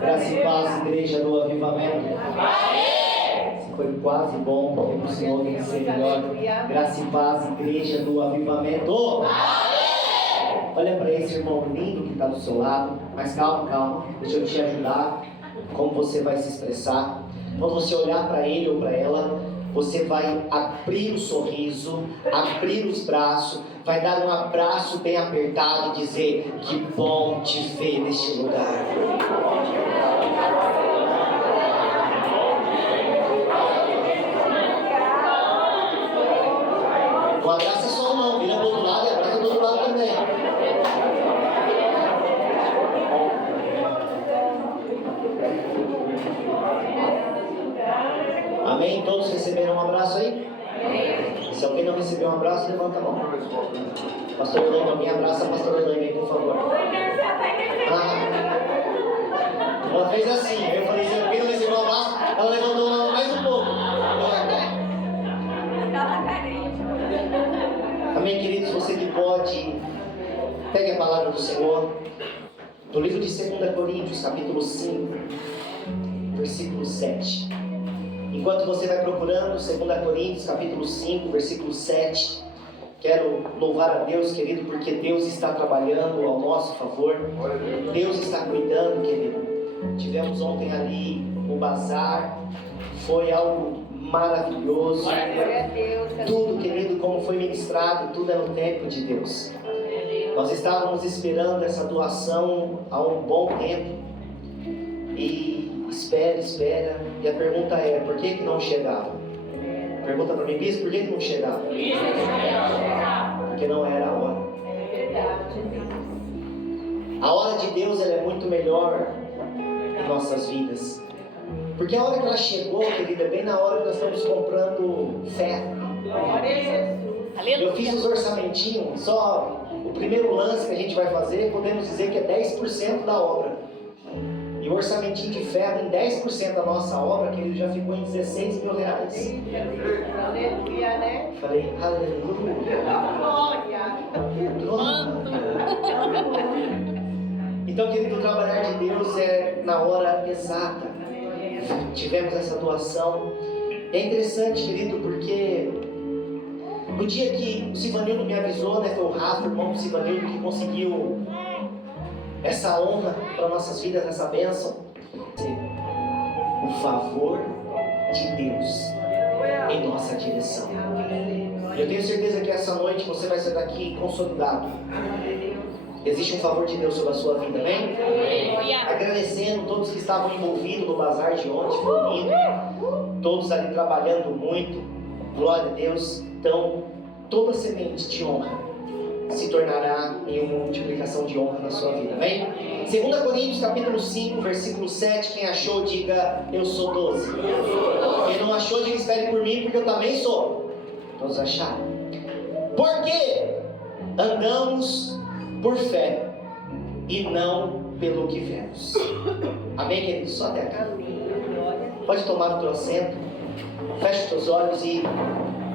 Graça e paz, igreja do avivamento. Foi quase bom, porque o Senhor tem que ser melhor. Graça e paz, igreja do avivamento. Olha para esse irmão lindo que está do seu lado. Mas calma, deixa eu te ajudar. Como você vai se expressar? Quando você olhar para ele ou para ela, você vai abrir o sorriso, abrir os braços, vai dar um abraço bem apertado e dizer: que bom te ver neste lugar. O abraço é só uma mão, vira do outro lado e abraça do outro lado também. Amém? Todos receberam um abraço aí? Se alguém não recebeu um abraço, levanta a mão. Pastor Orlando, alguém abraça a pastora Orlando aí, por favor. Ela fez assim, eu falei, se alguém não recebeu um abraço, ela levantou a mão mais um pouco. Amém, queridos? Você que pode, pegue a palavra do Senhor, do livro de 2 Coríntios, capítulo 5, versículo 7. Enquanto você vai procurando 2 Coríntios, capítulo 5, versículo 7, quero louvar a Deus, querido, porque Deus está trabalhando ao nosso favor. Deus está cuidando, querido. Tivemos ontem ali o bazar, foi algo maravilhoso. Tudo, querido, como foi ministrado, tudo é no tempo de Deus. Nós estávamos esperando essa doação há um bom tempo. E espera. E a pergunta é: por que não chegava? Pergunta para mim, bispo, por que não chegava? Porque não era a hora. A hora de Deus, ela é muito melhor em nossas vidas. Porque a hora que ela chegou, querida, é bem na hora que nós estamos comprando fé. Eu fiz os orçamentinhos, só o primeiro lance que a gente vai fazer, podemos dizer que é 10% da obra. E o orçamentinho de ferro em 10% da nossa obra, querido, já ficou em R$16 mil. Aleluia, né? Falei, aleluia. Então, querido, o trabalhar de Deus é na hora exata. Tivemos essa doação. É interessante, querido, porque no dia que o Sivanildo me avisou, né, foi o Rafa, o irmão do Sivanildo, que conseguiu essa honra para nossas vidas, essa bênção. O favor de Deus em nossa direção. Eu tenho certeza que essa noite você vai sair daqui consolidado. Existe um favor de Deus sobre a sua vida, amém? Agradecendo todos que estavam envolvidos no bazar de ontem, foi lindo. Todos ali trabalhando muito. Glória a Deus. Então, toda semente de honra se tornará em uma multiplicação de honra na sua vida, amém? 2 Coríntios capítulo 5, versículo 7, quem achou, diga, eu sou 12. Quem não achou, diga, espere por mim, porque eu também sou. Todos acharam? Porque andamos por fé e não pelo que vemos. Amém, queridos? Só até aqui. Pode tomar o teu assento, feche os teus olhos e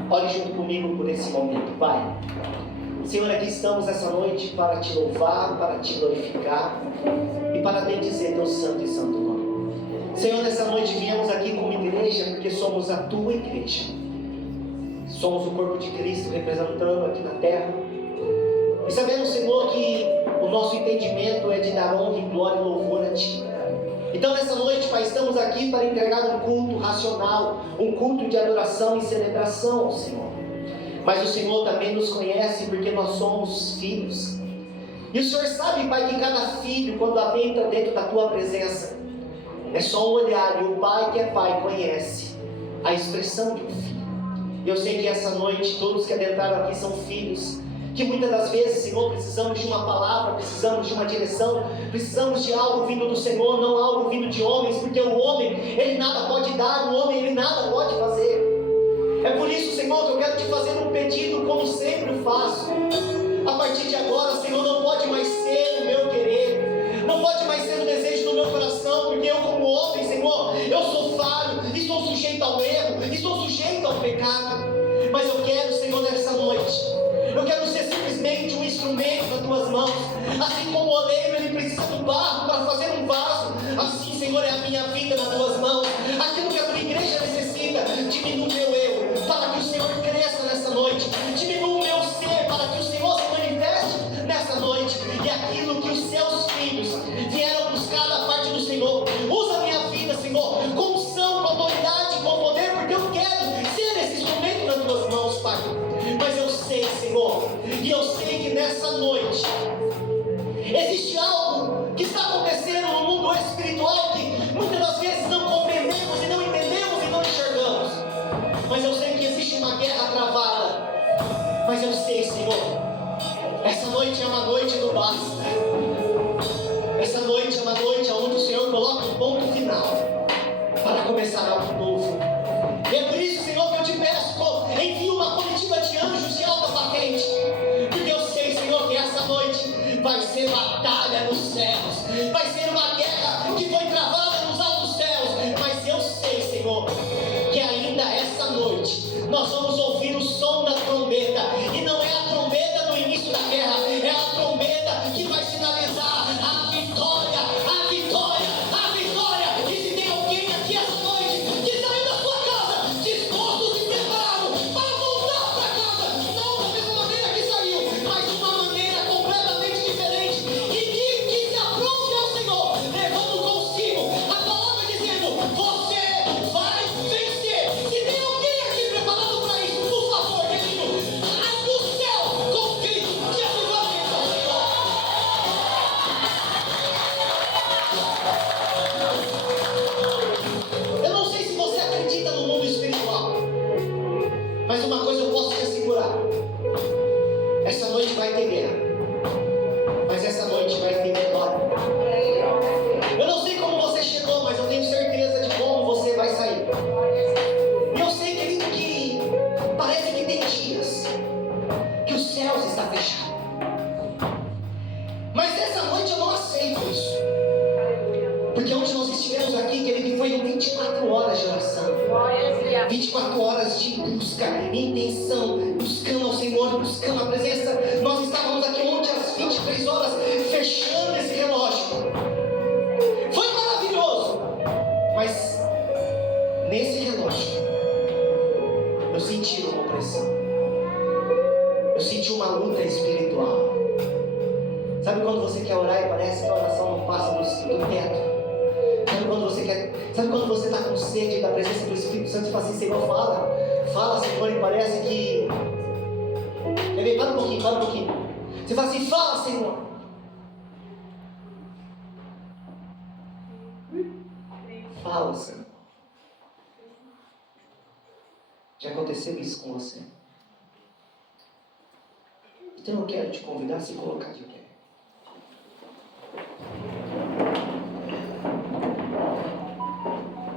olhe junto comigo por esse momento. Pai, Senhor, aqui estamos essa noite para te louvar, para te glorificar e para bendizer teu santo e santo nome. Senhor, nessa noite viemos aqui como igreja porque somos a tua igreja. Somos o corpo de Cristo representando aqui na terra. E sabemos, Senhor, que o nosso entendimento é de dar honra e glória e louvor a Ti. Então nessa noite, Pai, estamos aqui para entregar um culto racional, um culto de adoração e celebração ao Senhor. Mas o Senhor também nos conhece porque nós somos filhos. E o Senhor sabe, Pai, que cada filho, quando adentra dentro da Tua presença, é só um olhar, e o Pai que é Pai conhece a expressão de um filho. E eu sei que essa noite todos que adentraram aqui são filhos, que muitas das vezes, Senhor, precisamos de uma palavra, precisamos de uma direção, precisamos de algo vindo do Senhor, não algo vindo de homens, porque o homem, ele nada pode dar, o homem, ele nada pode fazer. É por isso, Senhor, que eu quero te fazer um pedido, como sempre faço. A partir de agora, Senhor, não pode mais ser o meu querer, não pode mais ser o desejo do meu coração, porque eu como homem, Senhor, eu sou falho, estou sujeito ao erro, estou sujeito ao pecado. Mas eu quero, Senhor, nessa noite, eu quero ser simplesmente um instrumento nas Tuas mãos. Assim como o oleiro, ele precisa do barro para fazer um vaso, assim, tuas mãos. Aquilo que a tua igreja necessita, diminua o meu eu, para que o Senhor cresça nessa noite. Diminua o meu ser, para que o Senhor se manifeste nessa noite. E aquilo que os seus filhos vieram buscar da parte do Senhor, usa a minha vida, Senhor, com unção, com autoridade, com poder, porque eu quero ser esse instrumento nas tuas mãos, Pai. Mas eu sei, Senhor, e eu sei que nessa noite existe algo que está acontecendo no mundo espiritual que muitas das vezes não compreendemos e não entendemos e não enxergamos. Mas eu sei que existe uma guerra travada. Mas eu sei, Senhor, essa noite é uma noite do basta. Essa noite é uma noite onde o Senhor coloca um ponto final para começar algo novo. E é por isso, Senhor, que eu te peço, envia uma comitiva de anjos de alta patente, porque eu sei, Senhor, que essa noite vai ser batalha nos céus, vai ser uma guerra que foi travada nos altos céus. Mas eu sei, Senhor, que ainda essa noite nós vamos ouvir o som da trombeta, e não é a trombeta do início da guerra, é a trombeta que vai sinalizar a vitória, a vitória, a vitória. E se tem alguém aqui essa noite que saiu da sua casa disposto e preparado para voltar para casa, não da mesma maneira que saiu, mas de uma maneira completamente diferente, e que se apronte ao Senhor, levando consigo a palavra dizendo: você vai vencer. Se tem alguém aqui preparado para isso, por favor, querido, rasgue o céu com Cristo de avivamento ao Senhor. Eu não sei se você acredita no mundo espiritual, mas uma coisa eu posso te assegurar: essa noite vai ter guerra, mas essa noite vai ter vitória. Eu não sei como você chegou, mas eu tenho certeza de como você vai sair. E eu sei, querido, que parece que tem dias que os céus estão fechados, mas essa noite eu não aceito isso, porque onde nós estivemos aqui, querido, foi 24 horas de oração, 24 horas de busca, intenção, buscando ao Senhor, buscando a presença. Nós estávamos aqui ontem às 23 horas, fechando esse relógio. Foi maravilhoso, mas nesse relógio eu senti uma opressão, eu senti uma luta espiritual. Sabe quando você quer orar e parece que a oração não passa do teto? Sabe quando você está com sede da presença do Espírito Santo e fala assim: Senhor, fala, Senhor, e parece que... Para um pouquinho. Você fala assim: fala, Senhor. Fala, Senhor. Já aconteceu isso com você? Então eu quero te convidar a se colocar de pé.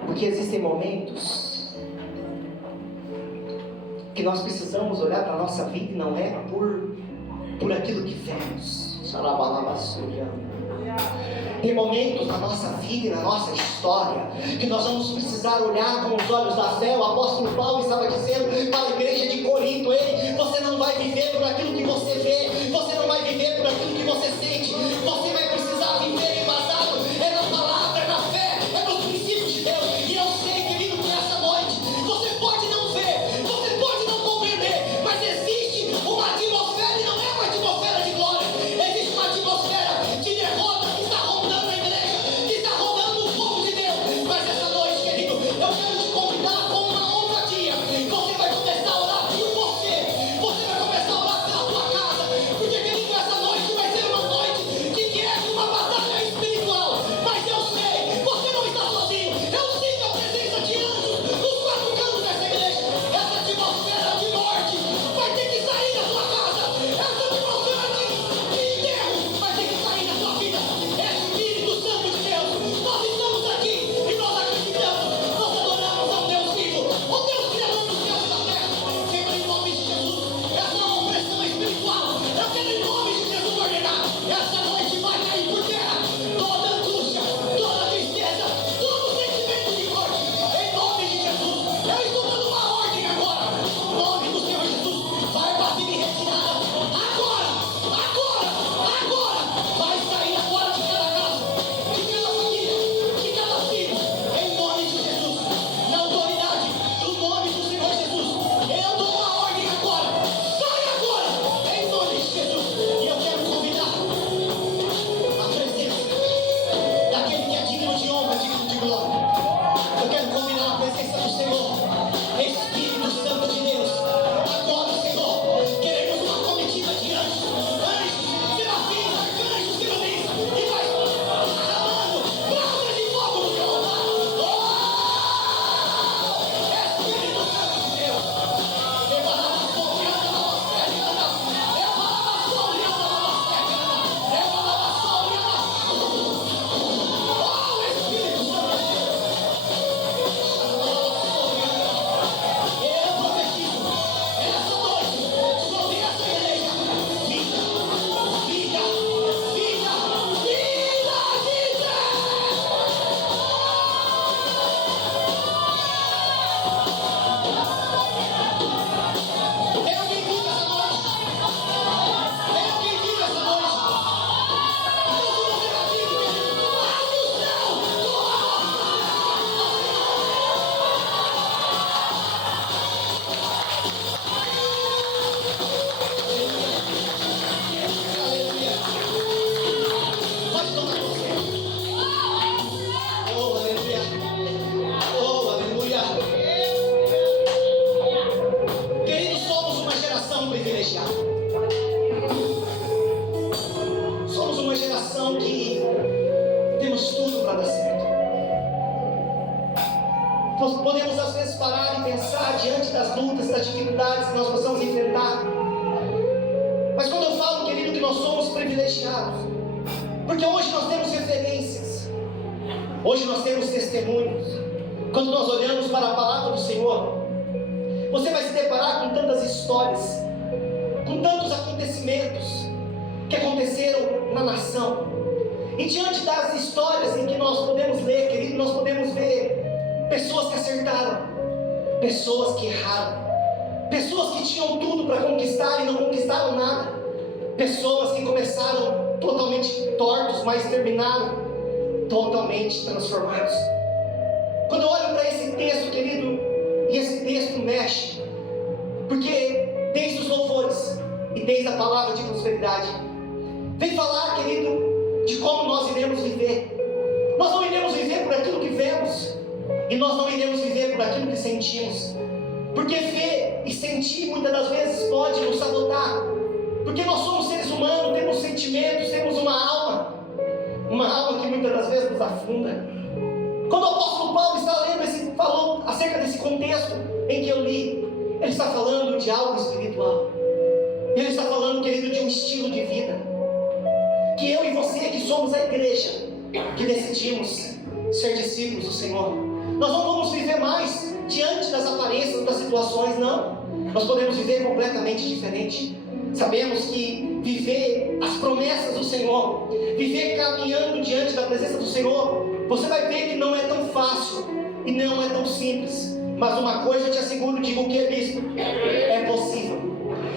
Porque existem momentos que nós precisamos olhar para a nossa vida e não é por aquilo que vemos. Tem momentos na nossa vida e na nossa história que nós vamos precisar olhar com os olhos da fé. O apóstolo Paulo estava dizendo para a igreja de Corinto: ei, você não vai viver por aquilo que você vê, você não vai viver por aquilo que você sente, você vai precisar viver embasado na palavra, na fé, nos princípios de Deus. E eu sei, querido, que nessa noite você pode não ver, você pode não compreender, mas existe uma atmosfera, e não é uma atmosfera de glória, existe uma atmosfera de derrota que está rondando a igreja, que está rondando o povo de Deus. Mas essa noite, querido, eu quero te convidar com uma ousadia. Você vai começar a orar por você vai começar a orar pela tua casa, vai dar certo. Nós podemos às vezes parar e pensar diante das lutas, das dificuldades que nós possamos enfrentar. Mas quando eu falo, querido, que nós somos privilegiados, porque hoje nós temos referências, hoje nós temos testemunhos. Quando nós olhamos para a palavra do Senhor, você vai se deparar com tantas histórias, com tantos acontecimentos que aconteceram na nação. E diante das histórias em que nós podemos ler, querido, nós podemos ver pessoas que acertaram, pessoas que erraram, pessoas que tinham tudo para conquistar e não conquistaram nada, pessoas que começaram totalmente tortos, mas terminaram totalmente transformados. Quando eu olho para esse texto, querido, e esse texto mexe, porque desde os louvores e desde a palavra de prosperidade, vem falar, querido, de como nós iremos viver. Nós não iremos viver por aquilo que vemos, e nós não iremos viver por aquilo que sentimos, porque ver e sentir muitas das vezes pode nos sabotar, porque nós somos seres humanos, temos sentimentos, temos uma alma que muitas das vezes nos afunda. Quando o apóstolo Paulo está lendo falou acerca desse contexto em que eu li, ele está falando de algo espiritual. Ele está falando, querido, de um estilo de vida, que eu e você que somos a igreja, que decidimos ser discípulos do Senhor, nós não vamos viver mais diante das aparências das situações, não. Nós podemos viver completamente diferente. Sabemos que viver as promessas do Senhor, viver caminhando diante da presença do Senhor, você vai ver que não é tão fácil e não é tão simples. Mas uma coisa eu te asseguro, digo o que, bispo? É possível.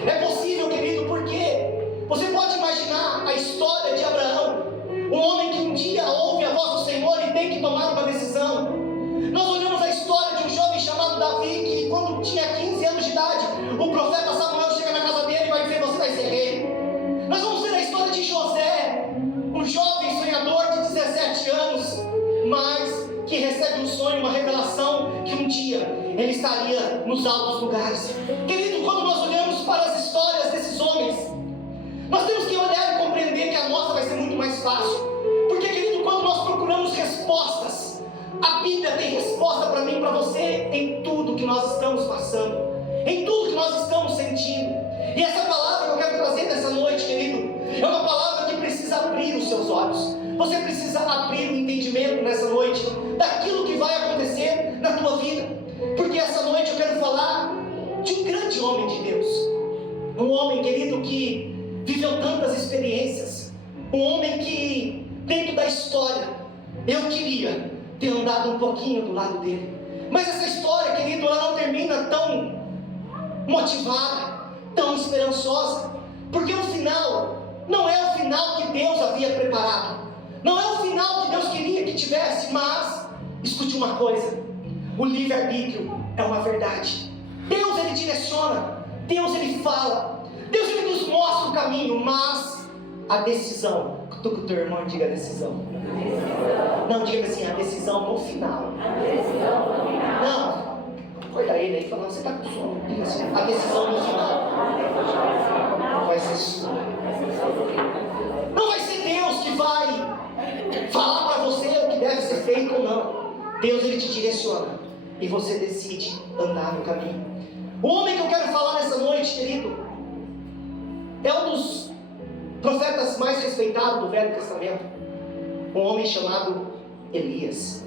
É possível, querido, porque você pode imaginar a história de Abraão, um homem que um dia ouve a voz do Senhor e tem que tomar uma decisão. Nós olhamos a história de um jovem chamado Davi, que quando tinha 15 anos de idade, o profeta Samuel chega na casa dele e vai dizer: você vai ser rei. Nós vamos ver a história de José, um jovem sonhador de 17 anos, mas que recebe um sonho, uma revelação, que um dia ele estaria nos altos lugares. Querido, quando nós olhamos para as histórias desses homens, nós temos que olhar e compreender que a nossa vai ser muito mais fácil. Porque, querido, quando nós procuramos respostas, a Bíblia tem resposta para mim e para você em tudo que nós estamos passando, em tudo que nós estamos sentindo. E essa palavra que eu quero trazer nessa noite, querido, é uma palavra que precisa abrir os seus olhos. Você precisa abrir o entendimento nessa noite daquilo que vai acontecer na tua vida. Porque essa noite eu quero falar de um grande homem de Deus, um homem, querido, que viveu tantas experiências, um homem que dentro da história eu queria ter andado um pouquinho do lado dele. Mas essa história, querido, ela não termina tão motivada, tão esperançosa, porque o final não é o final que Deus havia preparado, não é o final que Deus queria que tivesse. Mas escute uma coisa: o livre-arbítrio é uma verdade. Deus, ele direciona, Deus, ele fala, Deus, ele nos mostra o caminho, mas a decisão, tu com o teu irmão, diga a decisão. Não, diga assim: a decisão no final. Não, acorda ele aí, falando: você está com sono. Diga assim: a decisão no final vai ser sua. Não vai ser Deus que vai falar para você o que deve ser feito ou não. Deus, ele te direciona e você decide andar no caminho. O homem que eu quero falar nessa noite, querido, é um dos profetas mais respeitados do Velho Testamento, um homem chamado Elias.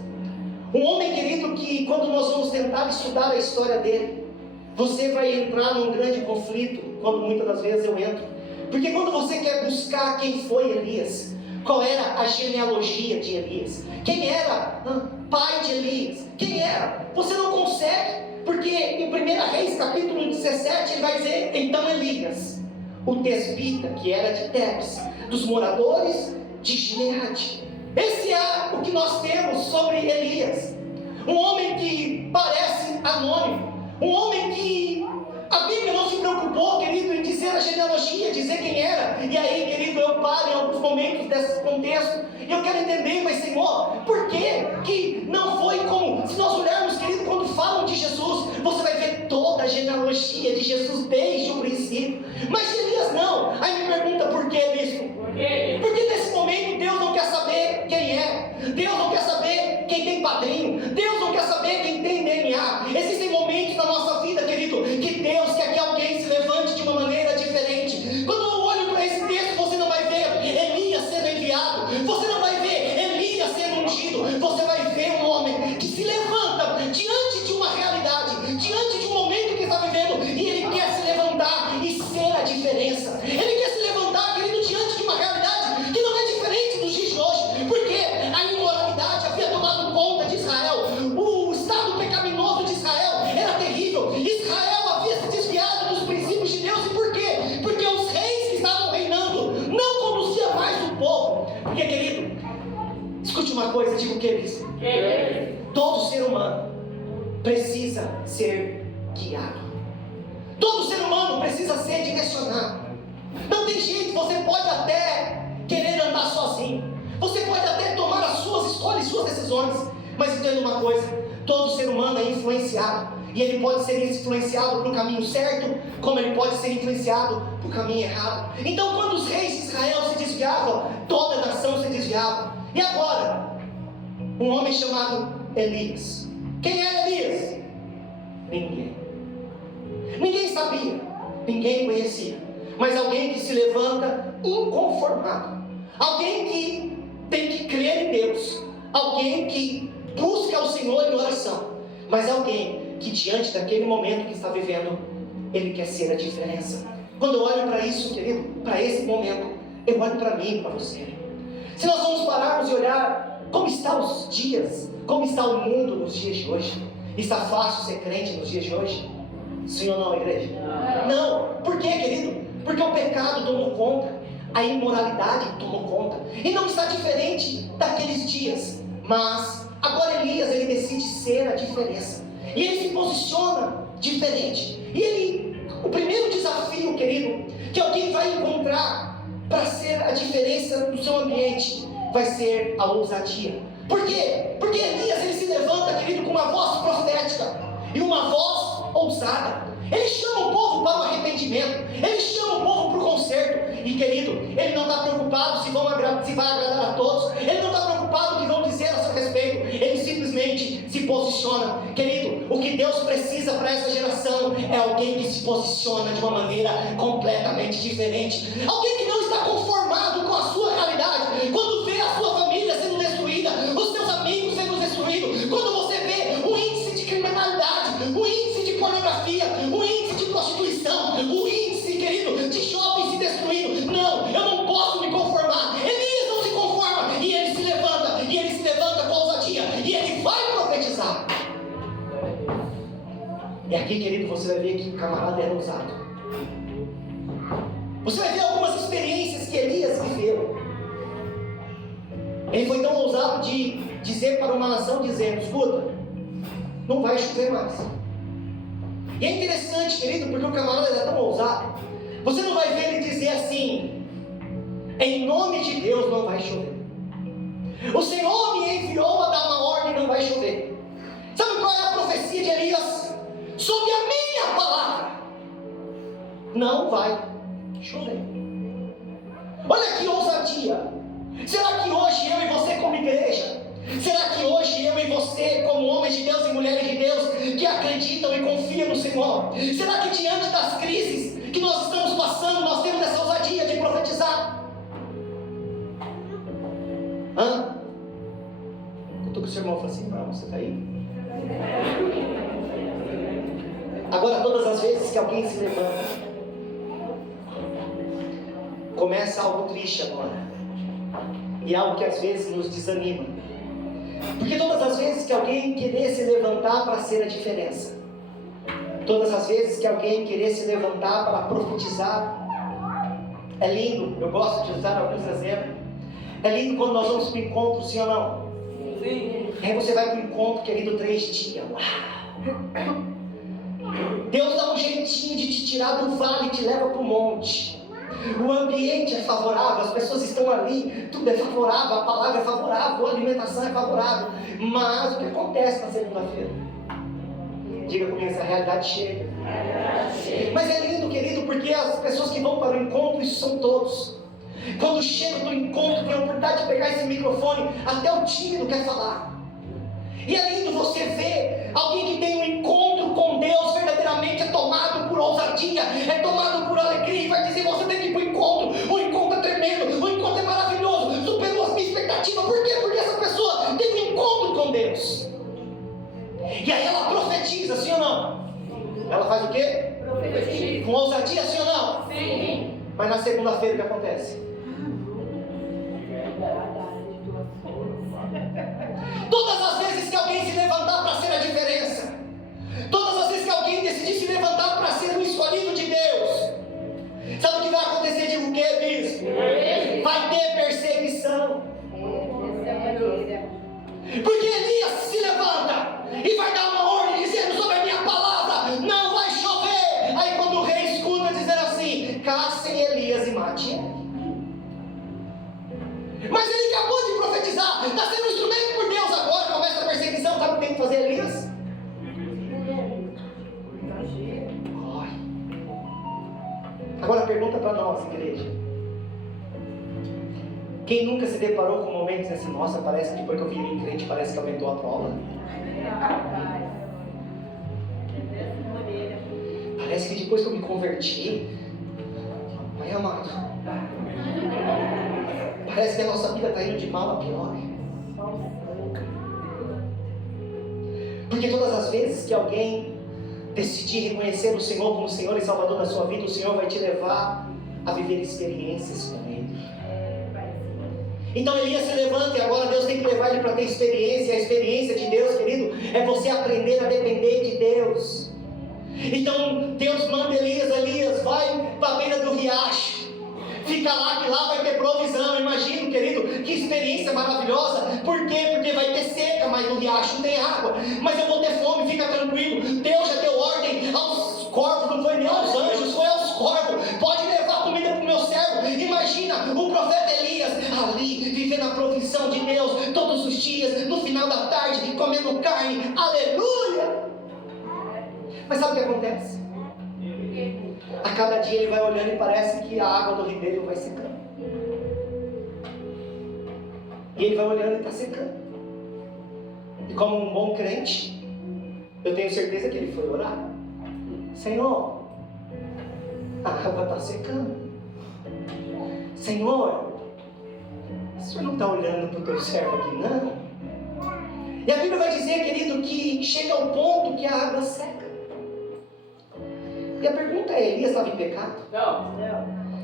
Um homem, querido, que quando nós vamos tentar estudar a história dele, você vai entrar num grande conflito, como muitas das vezes eu entro. Porque quando você quer buscar quem foi Elias, qual era a genealogia de Elias, quem era pai de Elias, quem era, você não consegue. Porque em 1 Reis capítulo 17 ele vai dizer: então Elias, o tesbita, que era de Tebes, dos moradores de Gileade. Esse é o que nós temos sobre Elias. Um homem que parece anônimo, um homem que a Bíblia não se preocupou, querido, em dizer a genealogia, dizer quem era. E aí, querido, eu paro em alguns momentos desse contexto e eu quero entender: mas Senhor, por que não foi como, se nós olharmos, querido, quando falam de Jesus, você vai ver toda a genealogia de Jesus desde o princípio. Mas de Elias não. Aí me pergunta: por que, bispo? Porque nesse momento Deus não quer saber quem é, Deus não quer Escute uma coisa, diga o que, bispo? Todo ser humano precisa ser guiado. Todo ser humano precisa ser direcionado. Não tem jeito, você pode até querer andar sozinho. Você pode até tomar as suas escolhas, suas decisões. Mas entenda uma coisa, todo ser humano é influenciado. E ele pode ser influenciado para o caminho certo, como ele pode ser influenciado para o caminho errado. Então quando os reis de Israel se desviavam, toda a nação se desviava. E agora, um homem chamado Elias. Quem é Elias? Ninguém. Ninguém sabia, ninguém conhecia. Mas alguém que se levanta inconformado. Alguém que tem que crer em Deus. Alguém que busca o Senhor em oração. Mas alguém que diante daquele momento que está vivendo, ele quer ser a diferença. Quando eu olho para isso, querido, para esse momento, eu olho para mim e para você. Se nós vamos pararmos e olhar como estão os dias, como está o mundo nos dias de hoje, está fácil ser crente nos dias de hoje? Sim ou não, igreja? Não. Por quê, querido? Porque o pecado tomou conta, a imoralidade tomou conta, e não está diferente daqueles dias. Mas agora Elias, ele decide ser a diferença, e ele se posiciona diferente. E o primeiro desafio, querido, que alguém vai encontrar para ser a diferença no seu ambiente, vai ser a ousadia. Por quê? Porque Elias, ele se levanta, querido, com uma voz profética e uma voz ousada. Ele chama o povo para o arrependimento, ele chama o povo para o conserto. E querido, ele não está preocupado se vai agradar a todos, ele não está preocupado o que vão dizer a seu respeito, ele simplesmente se posiciona. Querido, o que Deus precisa para essa geração é alguém que se posiciona de uma maneira completamente diferente, alguém que não está conformado com a sua realidade. Quando vê a sua família sendo destruída, os seus amigos sendo destruídos, quando você vê o índice de criminalidade, o índice de pornografia, o índice de prostituição, o índice, querido, de jovens se destruindo, não, eu não posso me conformar. Elias não se conforma, e ele se levanta com ousadia, e ele vai profetizar. E aqui, querido, você vai ver que o camarada era ousado. Você vai ver algumas experiências que Elias viveu. Ele foi tão ousado de dizer para uma nação, dizendo: escuta, não vai chover mais. E é interessante, querido, porque o camarada é tão ousado. Você não vai ver ele dizer assim: em nome de Deus não vai chover. O Senhor me enviou a dar uma ordem, não vai chover. Sabe qual é a profecia de Elias? Sob a minha palavra, não vai chover. Olha que ousadia. Será que hoje eu e você como igreja, será que hoje eu e você como homens de Deus e mulheres de Deus que acreditam e confiam no Senhor, será que diante das crises que nós estamos passando, nós temos essa ousadia de profetizar? Eu estou com o seu irmão, assim: não, você está aí? Agora, todas as vezes que alguém se levanta, começa algo triste agora, e algo que às vezes nos desanima, porque todas as vezes que alguém querer se levantar para ser a diferença, todas as vezes que alguém querer se levantar para profetizar, é lindo. Eu gosto de usar alguns exemplos. É lindo quando nós vamos para o encontro, sim ou não? Sim. Aí você vai para o encontro, querido, 3 dias. Uau! Deus dá um jeitinho de te tirar do vale e te leva para o monte. O ambiente é favorável, as pessoas estão ali, tudo é favorável, a palavra é favorável, a alimentação é favorável. Mas o que acontece na segunda-feira? Diga comigo, essa realidade chega. Mas é lindo, querido, porque as pessoas que vão para o encontro, isso são todos. Quando chega do encontro, tem a oportunidade de pegar esse microfone, até o tímido quer falar. E é lindo você ver alguém que tem um encontro com Deus, verdadeiramente é tomado por ousadia, é tomado por alegria, e vai dizer: você tem que ir para o encontro. O encontro é tremendo, o encontro é maravilhoso, superou as minhas expectativas. Por quê? Porque essa pessoa teve um encontro com Deus. E aí ela profetiza, sim ou não? Ela faz o quê? Profetiza. Com ousadia, sim ou não? Sim. Mas na segunda-feira o que acontece? Todas as vezes que alguém se levantar para ser a diferença, todas as vezes que alguém decidir se levantar para ser o escolhido de Deus, sabe o que vai acontecer? Digo o quê, bispo? Vai ter perseguição. provas, igreja? Quem nunca se deparou com momentos assim, nossa, parece que depois que eu virei crente, parece que aumentou a prova? Parece que depois que eu me converti, Pai amado, parece que a nossa vida está indo de mal a pior. Porque todas as vezes que alguém decidir reconhecer o Senhor como Senhor e Salvador da sua vida, o Senhor vai te levar a viver experiências com Ele. Então Elias se levanta e agora Deus tem que levar ele para ter experiência. A experiência de Deus, querido, é você aprender a depender de Deus. Então Deus manda Elias, vai para a beira do riacho, fica lá, que lá vai ter provisão. Imagina, querido, que experiência maravilhosa. Por quê? Porque vai ter seca, mas no riacho não tem água. Mas eu vou ter fome, fica tranquilo. Deus já deu ordem aos corvos, não foi nem aos anjos, foi aos corvos. Pode levar comida para o meu servo. Imagina o profeta Elias ali, vivendo a provisão de Deus todos os dias, no final da tarde, comendo carne. Aleluia! Mas sabe o que acontece? A cada dia ele vai olhando e parece que a água do ribeiro vai secando. E ele vai olhando e está secando. E como um bom crente, eu tenho certeza que ele foi orar. Senhor, a água está secando. Senhor, o Senhor não está olhando para o teu servo aqui, não? E a Bíblia vai dizer, querido, que chega ao ponto que a água seca. E a pergunta é, Elias estava em pecado? Não.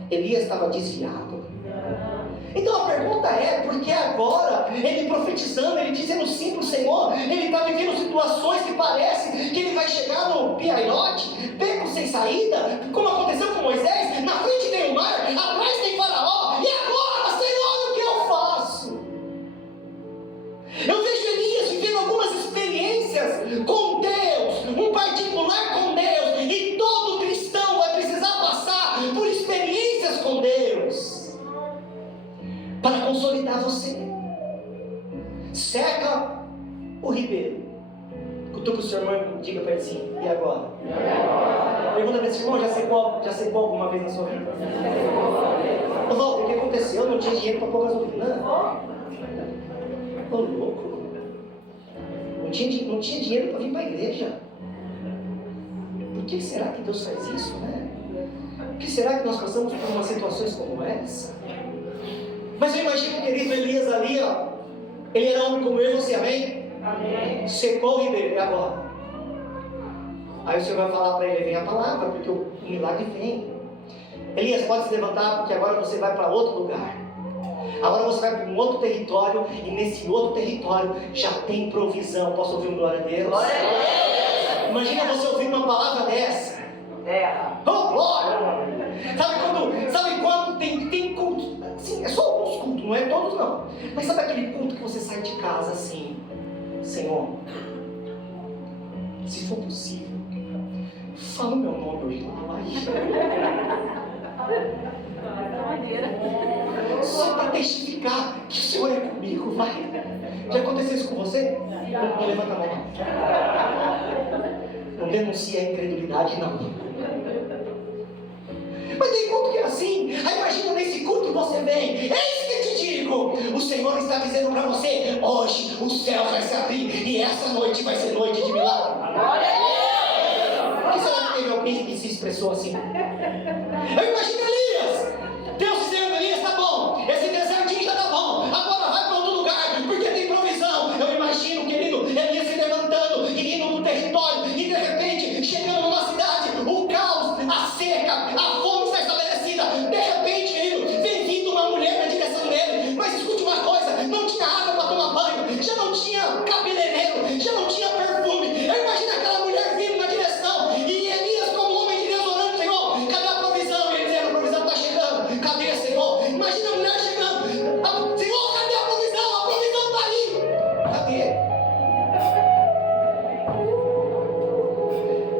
Elias estava desviado? Então a pergunta é, porque agora, ele profetizando, ele dizendo sim para o Senhor, ele está vivendo situações que parece que ele vai chegar no piairote, beco sem saída, como aconteceu com Moisés, na frente tem o mar, atrás tem Faraó, e agora, Senhor, o que eu faço? Eu vejo Elias vivendo algumas experiências com Deus, um particular com Deus, e todo cristão vai precisar passar por experiências com Deus para consolidar você. Seca o ribeiro. Cutuca o seu irmão e diga para ele assim, e agora? Pergunta para esse irmão, já secou alguma vez na sua vida? Ô Walter, o que aconteceu? Eu não tinha dinheiro para pôr gasolina. Ô louco. Não tinha dinheiro para vir para a igreja. Por que será que Deus faz isso, né? Por que será que nós passamos por umas situações como essa? Mas eu imagino, querido, Elias ali, ó, ele era homem como eu e você, amém? Amém. Secou o ribeiro, e agora? Aí o Senhor vai falar para ele, vem a palavra, porque o milagre vem. Elias, pode se levantar, porque agora você vai para outro lugar. Agora você vai para um outro território, e nesse outro território já tem provisão. Posso ouvir um glória a Deus? Glória a Deus. Imagina você ouvir uma palavra dessa. Oh, glória! Sabe quando tem culto? Assim, é só alguns cultos, não é todos não. Mas sabe aquele culto que você sai de casa assim, Senhor, se for possível, fala o meu nome hoje lá, vai. Só para testificar que o Senhor é comigo, vai. Já aconteceu isso com você? Não levanta a mão. Não denuncia a incredulidade, não. Mas tem culto que é assim. Aí imagina nesse culto que você vem. Eis que te digo, o Senhor está dizendo para você, hoje o céu vai se abrir e essa noite vai ser noite de milagre. Por que será que teve alguém que se expressou assim? Eu imagino Elias. Deus dizendo, Elias, tá bom, esse desertinho já tá bom, agora vai para outro lugar, porque tem provisão. Eu imagino, querido, Elias se levantando e indo no território, e de repente, chegando numa cidade, o caos, a seca, a fome está estabelecida. De repente, querido, vem vindo uma mulher na direção dele. Mas escute uma coisa, não tinha água para tomar banho, já não tinha cabeleireiro, já não tinha perfume. Eu imagino aquela mulher vindo na direção, e Elias, como homem de Deus, orando, Senhor, cadê a provisão? E ele dizendo, a provisão está chegando. Cadê, Senhor? Imagina a mulher chegando. Senhor, cadê a provisão? A provisão está ali. Cadê?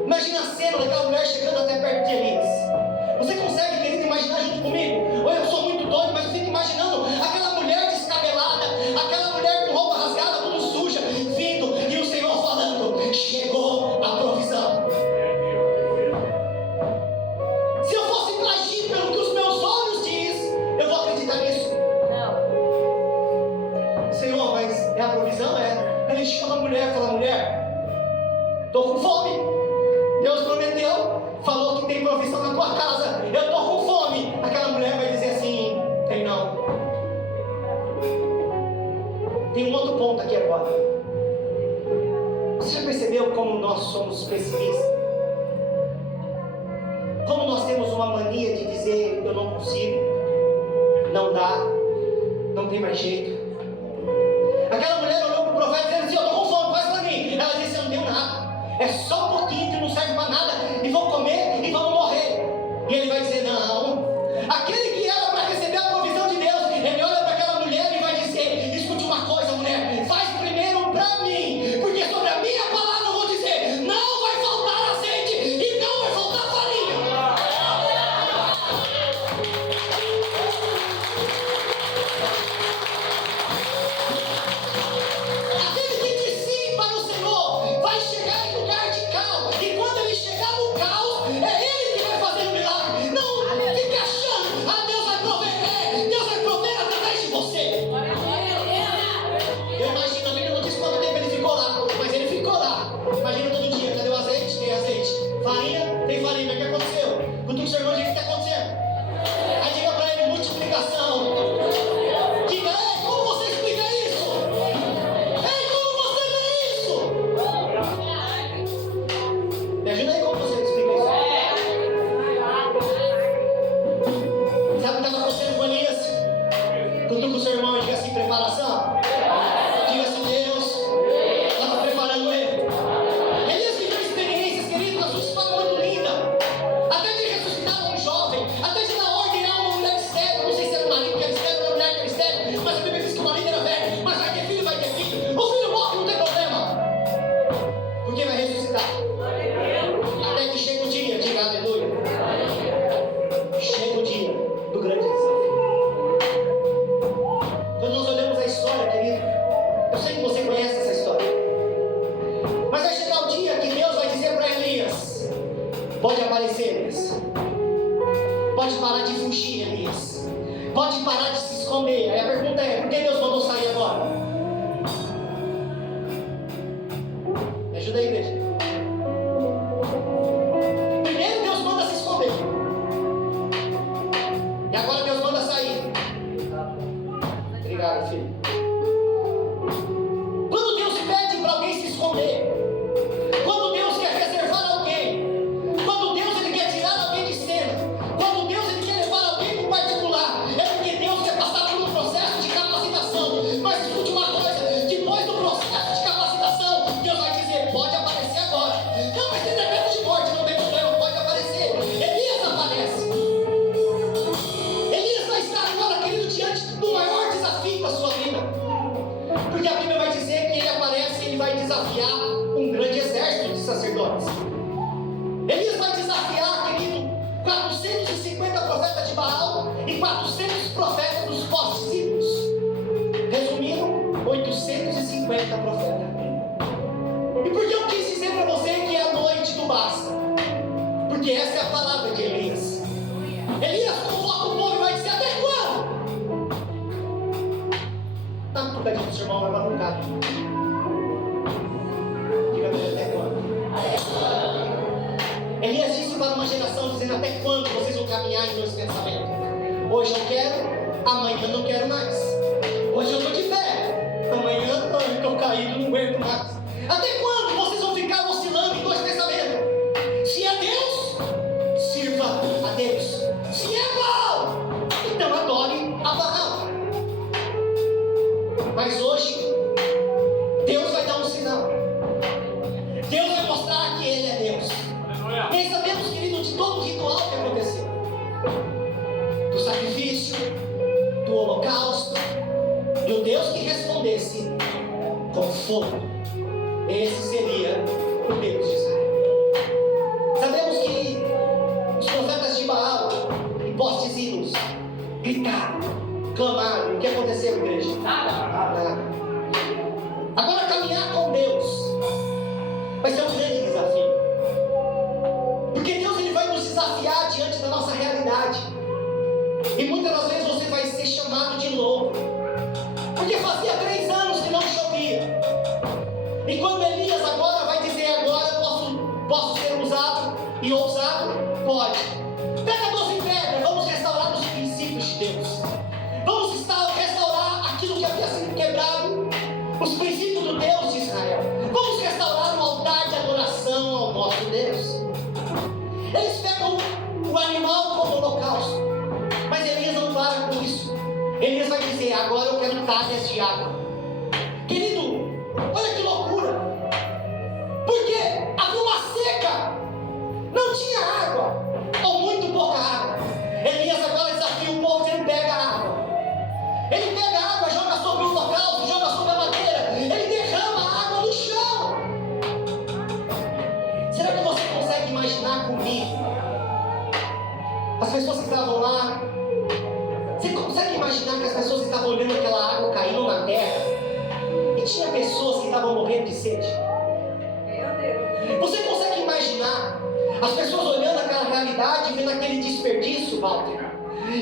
Imagina a cena daquela mulher chegando até perto de Elias. Você consegue, querido, imaginar junto comigo? Ou eu sou muito doido, mas eu fico imaginando aquela mulher descabelada, aquela mulher com roupa rasgada, tudo suja, vindo, e o Senhor É a provisão, é. Ele chama a mulher e fala: mulher, estou com fome. Deus prometeu, falou que tem provisão na tua casa. Eu estou com fome. Aquela mulher vai dizer assim: tem não. Tem um outro ponto aqui agora. Você já percebeu como nós somos pessimistas? Como nós temos uma mania de dizer: eu não consigo, não dá, não tem mais jeito. Aquela mulher olhou para o profeta e disse assim: eu estou com fome, faz para mim. Ela disse: eu não tenho nada, é só um pouquinho que não serve para nada, e vou comer e vamos morrer. E ele vai dizer: não. Aquele que era para receber a provisão de Deus, ele olha para aquela mulher e vai dizer: escute uma coisa, mulher, faz primeiro para mim, porque sobre a minha palavra eu vou dizer: não vai faltar azeite e não vai faltar farinha. Aquele que diz sim para o Senhor vai chegar em lugar de caos, e quando ele chegar no caos, é ele que vai fazer o milagre. Não fique achando: ah, Deus vai prover. Deus vai prover através de você. Eu imagino, a Bíblia não diz quanto tempo ele ficou lá, mas ele ficou lá. Imagina todo dia: cadê o azeite? Tem azeite. Farinha? Tem farinha. O que aconteceu? Cutuca o seu irmão e diga: o que está acontecendo? Aí diga para ele: multiplicação. Diga: ei, como você explica isso? Ei, como você vê isso? Me ajuda aí, como você explica isso? Sabe o que estava acontecendo com Elias? Cutuca o seu irmão e diga assim: preparação. Diga assim: Deus estava preparando ele. Elias viveu experiências, querido, na sua história muito linda. Até de ressuscitar um jovem, até de dar ordem a uma mulher estéril. Não sei se era o marido que era estéril ou a mulher que era estéril, mas a Bíblia diz que o marido era velho. Mas vai ter filho, vai ter filho. O filho morre, não tem problema, porque vai ressuscitar. Até que chega o dia, diga aleluia. Chega o dia do grande desafio. Quando nós olhamos a história, querido, eu sei que você conhece essa história, mas vai chegar o dia que Deus vai dizer para Elias: pode aparecer, Elias. Pode parar de fugir, Elias. Pode parar de se esconder. Aí a pergunta é: por que Deus mandou sair agora? Me ajuda aí, igreja. Primeiro Deus manda se esconder, e agora Deus manda sair. Obrigado, filho. Quando Deus pede para alguém se esconder, quando Deus quer reservar alguém, quando Deus ele quer tirar alguém de cena, quando Deus ele quer levar alguém para o particular, é porque Deus quer passar por um processo de capacitação. Mas escute uma coisa: depois do processo de capacitação, Deus vai dizer: pode aparecer agora. Não, mas tem decreto de morte, não tem problema, pode aparecer. Elias aparece. Elias vai estar agora, querido, diante do maior desafio da sua vida, porque a Bíblia vai dizer que ele aparece e ele vai desafiar um grande exército de sacerdotes. Elias vai desafiar, querido, 450 profetas de Baal e 400 profetas dos postes ídolos. Resumindo, 850 profetas. E por que eu quis dizer para você que é a noite do basta? Porque essa é a palavra de Elias. Elias convoca o povo e vai dizer: até quando? Tá com o do seu irmão, vai malucar. Diga para ele: até quando? Elias disse para uma geração, dizendo: até quando vocês vão caminhar em meus pensamentos? Hoje eu quero, amanhã eu não quero mais. Hoje eu estou de pé, amanhã eu estou caído, não aguento mais. Até quando vocês vão ficar oscilando em dois pensamentos? Se é Deus, sirva a Deus. Se é Baal, então adore a Baal. Mas hoje, Deus vai dar um sinal. Deus vai mostrar que Ele é Deus. Nem sabemos, querido, de todo o ritual que aconteceu, do sacrifício, do holocausto, e o Deus que respondesse com fogo, esse seria o Deus de Israel. Sabemos que os profetas de Baal e postes ídolos gritaram, clamaram. E o que aconteceu, igreja? Nada. Agora, caminhar com Deus vai ser um grande desafio, porque Deus ele vai nos desafiar diante da nossa realidade, e muitas das vezes você vai ser chamado de louco, porque fazia 3 anos que não chovia. holocausto. Mas Elias não para com isso. Elias vai dizer: agora eu quero talhas de água. Querido, olha que loucura. Porque havia uma seca, não tinha água, ou muito pouca água. Elias agora desafia o povo, ele pega a água. Ele pega a água, joga sobre o holocausto, joga sobre a madeira, ele derrama a água no chão. Será que você consegue imaginar comigo as pessoas que estavam lá? Você consegue imaginar que as pessoas que estavam olhando aquela água caindo na terra e tinha pessoas que estavam morrendo de sede? Você consegue imaginar as pessoas olhando aquela realidade e vendo aquele desperdício, Walter?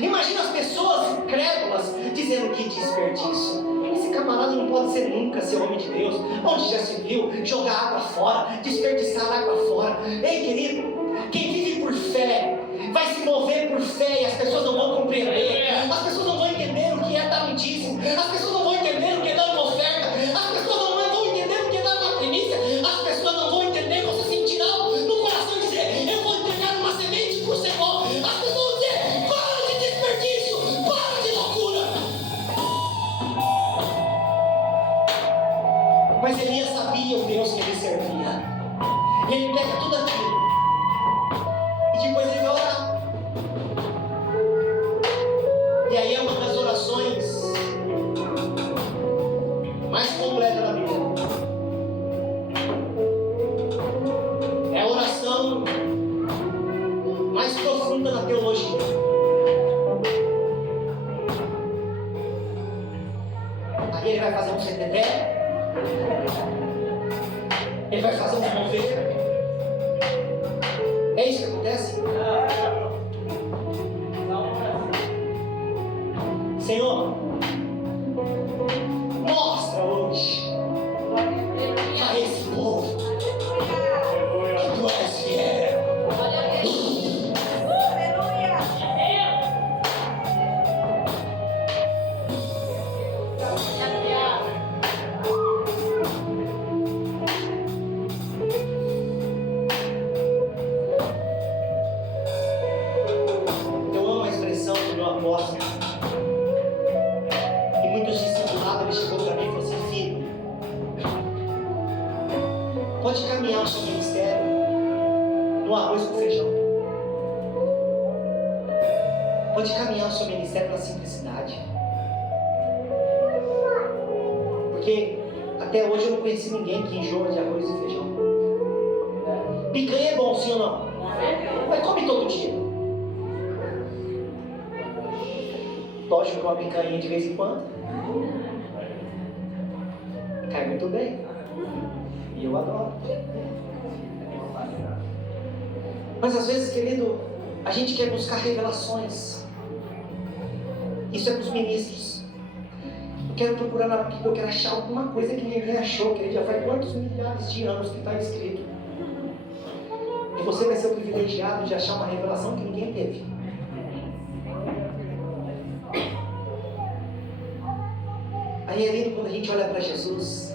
Imagina as pessoas incrédulas dizendo: que desperdício, esse camarada não pode ser nunca ser homem de Deus. Onde já se viu jogar água fora, desperdiçar água fora? Ei, querido, quem vive por fé vai se mover por fé, e as pessoas não vão compreender, as pessoas não vão entender o que é dar um dízimo, as pessoas não vão entender o que é dar uma oferta, as pessoas não vão entender o que é dar uma primícia, as pessoas não vão entender você sentir algo no coração e dizer: eu vou entregar uma semente por semana. As pessoas vão dizer: para de desperdício, para de loucura. Mas Elias sabia o Deus que ele servia, e ele pega tudo aquilo e depois ele vai orar. E aí é uma das orações mais completas da Bíblia. É a oração mais profunda da teologia. Aí ele vai fazer um CTB, ele vai fazer um mover. É isso que acontece? Senhor, mostra hoje a esse povo que tu és fiel. Eu amo a expressão do meu apóstolo. Pode caminhar o seu ministério no arroz com feijão. Pode caminhar o seu ministério na simplicidade. Porque até hoje eu não conheci ninguém que enjoa de arroz e feijão. Picanha é bom, sim ou não? Mas come todo dia. Lógico que uma picanha de vez em quando cai muito bem. E eu adoro. Mas às vezes, querido, a gente quer buscar revelações. Isso é para os ministros. Eu quero procurar na Bíblia, eu quero achar alguma coisa que ninguém achou, querido. Já faz quantos milhares de anos que está escrito. E você vai ser o privilegiado de achar uma revelação que ninguém teve. Aí é lindo quando a gente olha para Jesus.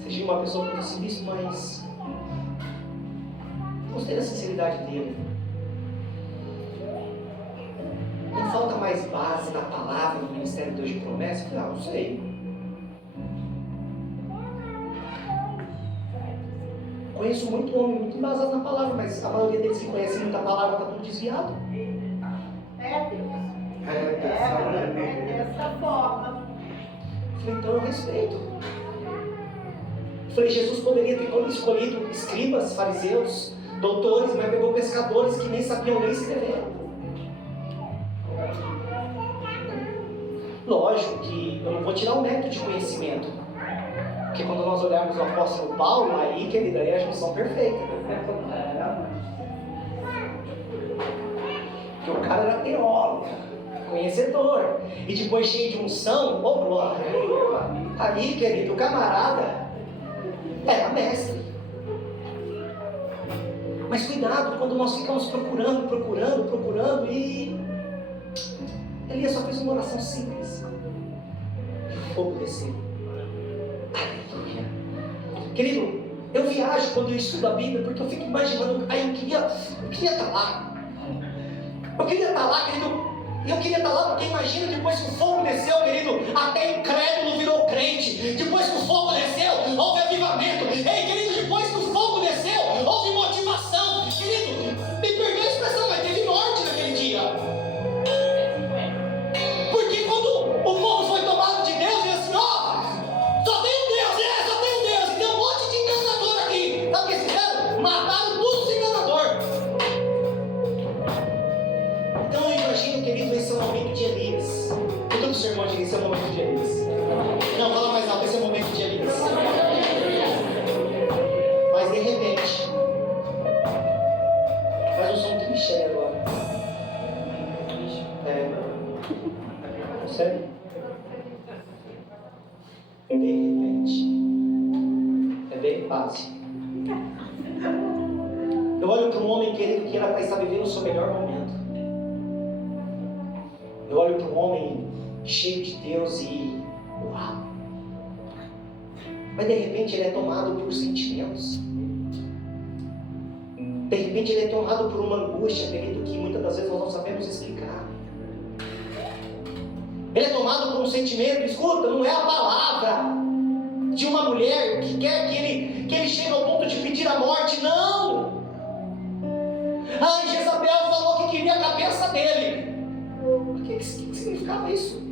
Seja uma pessoa que disse isso, mas gostei da sinceridade dele. Não falta mais base na palavra no Ministério de Deus de Promessa? Não sei. Conheço muito homem, muito embasado na palavra, mas a maioria deles que conhece muita palavra está tudo desviado. É Deus. É dessa forma. Falei, então eu respeito. Falei, Jesus poderia ter escolhido escribas, fariseus, doutores, mas pegou pescadores que nem sabiam ler e escrever. Lógico que eu não vou tirar o mérito de conhecimento, porque quando nós olharmos o apóstolo Paulo, aí, querida, aí é a junção perfeita. Porque o cara era teólogo, conhecedor, e depois cheio de unção, ô glória. Aí, querido, o camarada era mestre. Mas cuidado quando nós ficamos procurando e Elias só fez uma oração simples. E o fogo desceu. Aleluia. Querido, eu viajo quando eu estudo a Bíblia porque eu fico imaginando, aí eu queria estar lá. Eu queria estar lá, querido. Eu queria estar lá porque imagina, depois que o fogo desceu, querido, até incrédulo virou crente. Depois que o fogo desceu, houve avivamento. Ei, querido, depois que o fogo desceu, houve motivação. Querido, me perdoe a expressão, mas teve morte naquele dia. Porque quando o povo foi tomado de Deus, ele assim, ó, só tem um Deus, só tem um Deus. E tem um monte de enganador aqui. Sabe o que eles fizeram? Mataram todos os enganadores. Então eu imagino, querido, esse é o momento de Elias. Eu todo sermão diz, esse é o momento de Elias. Não, fala mais alto, esse é o momento de Elias. Mas de repente, faz um som triste aí agora. Sério? De repente, é bem fácil. Eu olho para um homem, querido, que ela está vivendo o seu melhor momento. Eu olho para um homem cheio de Deus e uau! Mas de repente ele é tomado por sentimentos. De repente ele é tomado por uma angústia, querido, que muitas das vezes nós não sabemos explicar. Ele é tomado por um sentimento, escuta, não é a palavra de uma mulher que quer que ele chegue ao ponto de pedir a morte, não! Ah, Jezabel falou que queria a cabeça dele. O que significava isso?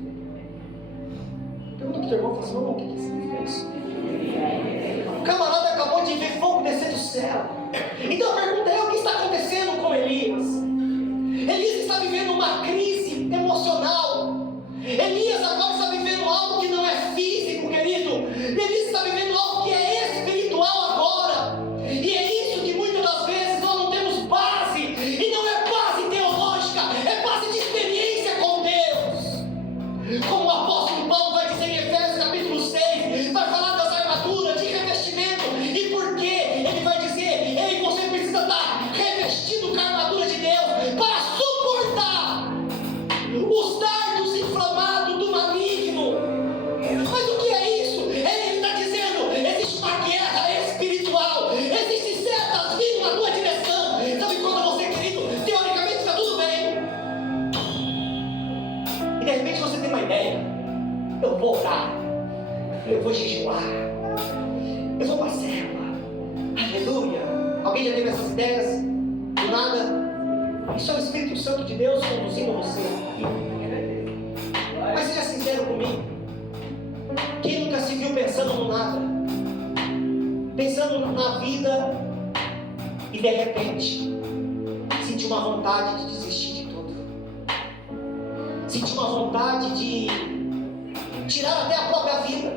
Pergunta para o teu irmão, fala assim, irmão, o que significa isso? O camarada acabou de ver fogo descer do céu. Então a pergunta é, o que está acontecendo com Elias? Elias está vivendo uma crise emocional. Elias agora está vivendo algo que não é físico, querido. Elias está vivendo algo que é espiritual agora. E é isso que muitas das vezes nós não temos base. E não é base teológica, é base de experiência com Deus. Como o apóstolo Paulo vai dizer em Efésios capítulo 6, vai falar das armaduras, de revestimento. E por quê? Ele vai dizer, ei, você precisa estar revestido com a armadura de Deus para suportar os dardos inflamados do maligno. Mas o que é isso? Ele está dizendo, existe uma guerra espiritual, existem setas vindo na tua direção. Sabe quando você, querido, teoricamente está tudo bem, e de repente você tem uma ideia, eu vou orar, eu vou jejuar, eu vou para a célula, aleluia. Alguém já teve essas ideias? Do nada? Isso é o Espírito Santo de Deus conduzindo você. Mas seja sincero comigo. Quem nunca se viu pensando no nada? Pensando na vida e de repente sentiu uma vontade de desistir de tudo. Sentiu uma vontade de tirar até a própria vida.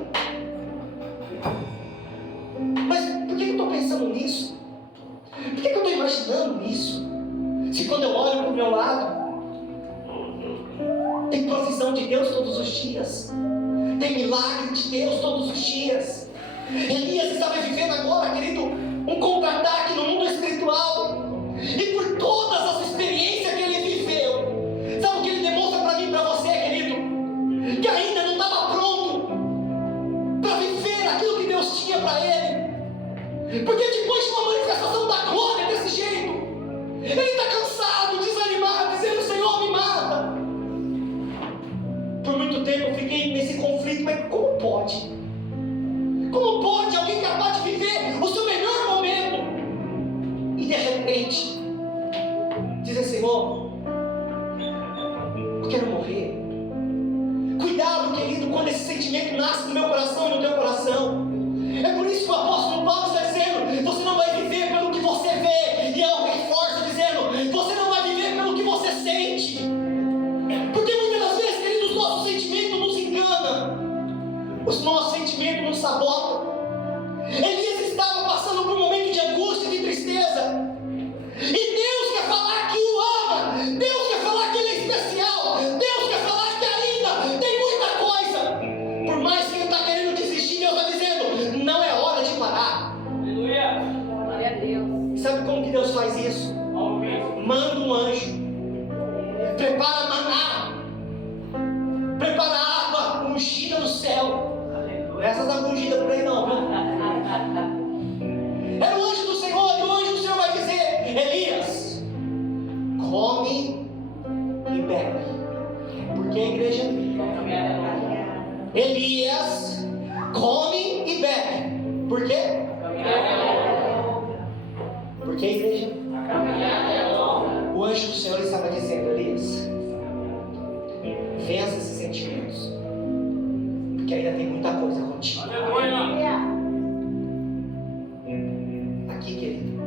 Mas por que eu estou pensando nisso? Por que eu estou imaginando isso? Se quando eu olho para o meu lado, tem provisão de Deus todos os dias, tem milagre de Deus todos os dias. Elias estava vivendo agora, querido, um contra-ataque no mundo espiritual, e por todas as experiências que ele viveu, sabe o que ele demonstra para mim e para você, querido? Que ainda não estava pronto para viver aquilo que Deus tinha para ele. Porque depois de uma manifestação da glória desse jeito, ele está cansado, desanimado, dizendo, Senhor, me mata. Por muito tempo eu fiquei nesse conflito, mas como pode? Como pode alguém capaz de viver o seu melhor momento e de repente dizer, Senhor, eu quero morrer? Cuidado, querido, quando esse sentimento nasce no meu coração e no teu coração. É por isso que o apóstolo Paulo está dizendo, você não vai viver pelo que você vê. E eu reforço dizendo, você não vai viver pelo que você sente. Porque muitas das vezes, querido, os nossos sentimentos nos enganam. Os nossos sentimentos nos sabotam. Elias estava passando por um momento de angústia, de tristeza. E Deus quer falar que o ama. Deus quer falar que ele é especial. Deus quer falar que ainda tem muita coisa. Por mais que ele está querendo desistir, Deus está dizendo, não é hora de parar. Aleluia. Glória a Deus. Sabe como que Deus faz isso? Manda um anjo. Prepara maná. Prepara água ungida do céu. Essas águas ungidas por aí não, viu? É o anjo do Senhor, e o anjo do Senhor vai dizer, Elias, come Elias come e bebe. Por quê? Porque a igreja, o anjo do Senhor estava dizendo: Elias, vença esses sentimentos, porque ainda tem muita coisa contigo. Aqui, querido,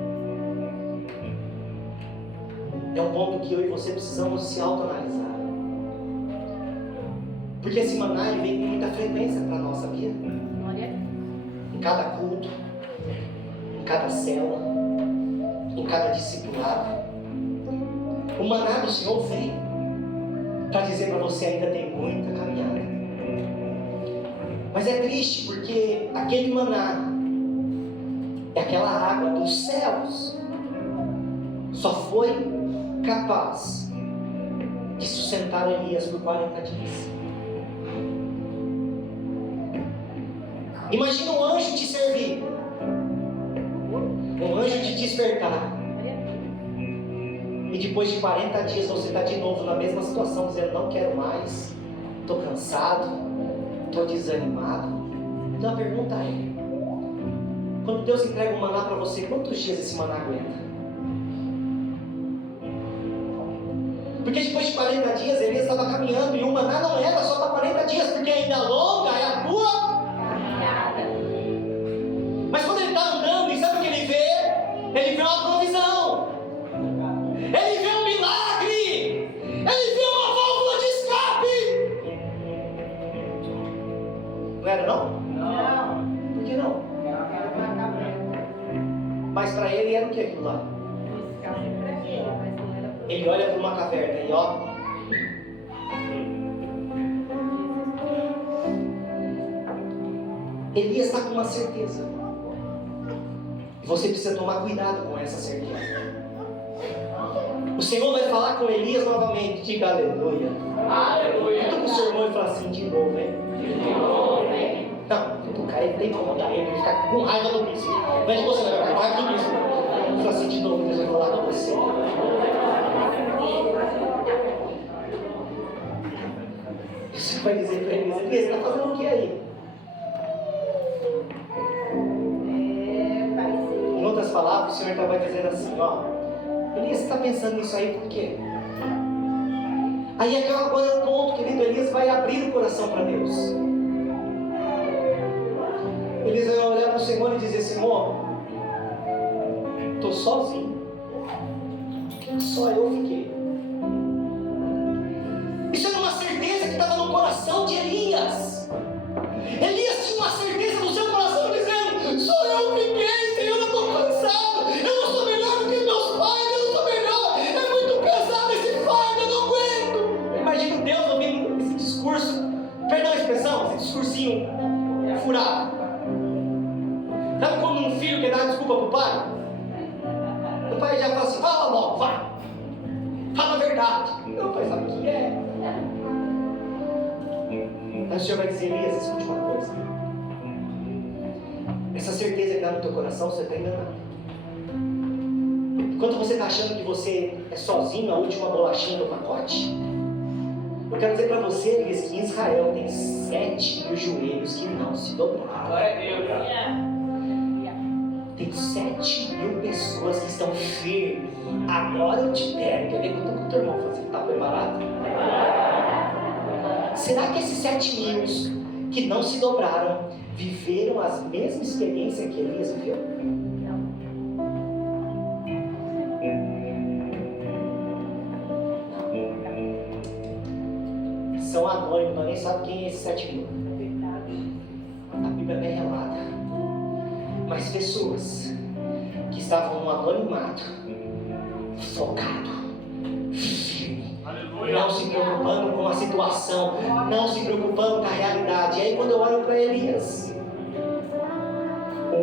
é um ponto que eu e você precisamos se autoanalisar, porque esse maná ele vem com muita frequência para a nossa vida, em cada culto, em cada célula, em cada discipulado. O maná do Senhor vem para dizer para você: ainda tem muita caminhada. Mas é triste porque aquele maná é aquela água dos céus, só foi capaz de sustentar Elias por 40 dias. Imagina um anjo te servir, um anjo te despertar, e depois de 40 dias você está de novo na mesma situação, dizendo: não quero mais, estou cansado, estou desanimado. Então a pergunta é: quando Deus entrega um maná para você, quantos dias esse maná aguenta? Porque depois de 40 dias Elias estava caminhando, e o maná não era só para 40 dias, porque ainda longa é a tua. Mas quando ele está andando, e sabe o que ele vê? Ele vê uma provisão, ele vê um milagre, ele vê uma válvula de escape. Não era não? Não. Por que não? Mas para ele era o que aquilo lá? Ele olha para uma caverna e ó, Elias está com uma certeza. E você precisa tomar cuidado com essa certeza. O Senhor vai falar com Elias novamente. Diga aleluia. Aleluia. Eu estou com o seu irmão e fala assim: de novo, hein? De novo, hein? Não, cutucar ele tem que incomodar ele fica com raiva do bispo. Não é de você, vai ficar com raiva do bispo. Ele fala assim: de novo, Deus vai falar com você. Você vai dizer para ele: Elias, você está fazendo o que aí? Em outras palavras, o Senhor vai dizendo assim: ó, Elias, você está pensando nisso aí por quê? Aí agora é o ponto, querido. Elias vai abrir o coração para Deus. Elias vai olhar para o Senhor e dizer: Senhor, estou sozinho, só eu fiquei. Isso era uma certeza que estava no coração de Elias. Elias tinha uma certeza no seu coração dizendo: só eu fiquei, Senhor, eu estou cansado, eu não sou melhor do que meus pais, eu não sou melhor, é muito pesado esse fardo, eu não aguento. Imagina Deus ouvindo esse discurso, perdão a expressão, esse discursinho furado. Sabe como um filho quer dar desculpa para o pai? O pai já fala assim: fala logo, vai, fala a verdade. Não, o pai sabe o que é. Aí o Senhor vai dizer: Elias, escute uma coisa. Essa certeza que está no teu coração, você está enganado. Enquanto você está achando que você é sozinho, a última bolachinha do pacote, eu quero dizer para você, Elias, que em Israel tem 7.000 joelhos que não se dobraram. Glória a Deus. Tem 7.000 pessoas que estão firmes. Agora eu te pego. Quer ver que eu estou com o teu irmão? Você está preparado? Será que esses 7.000 que não se dobraram viveram as mesmas experiências que Elias viveu? São anônimos, nós nem sabemos quem é esses 7.000. A Bíblia é bem relata. Mas pessoas que estavam no anonimato, focado, firme, não se preocupando com a situação, não se preocupando com a realidade. E aí quando eu olho para Elias,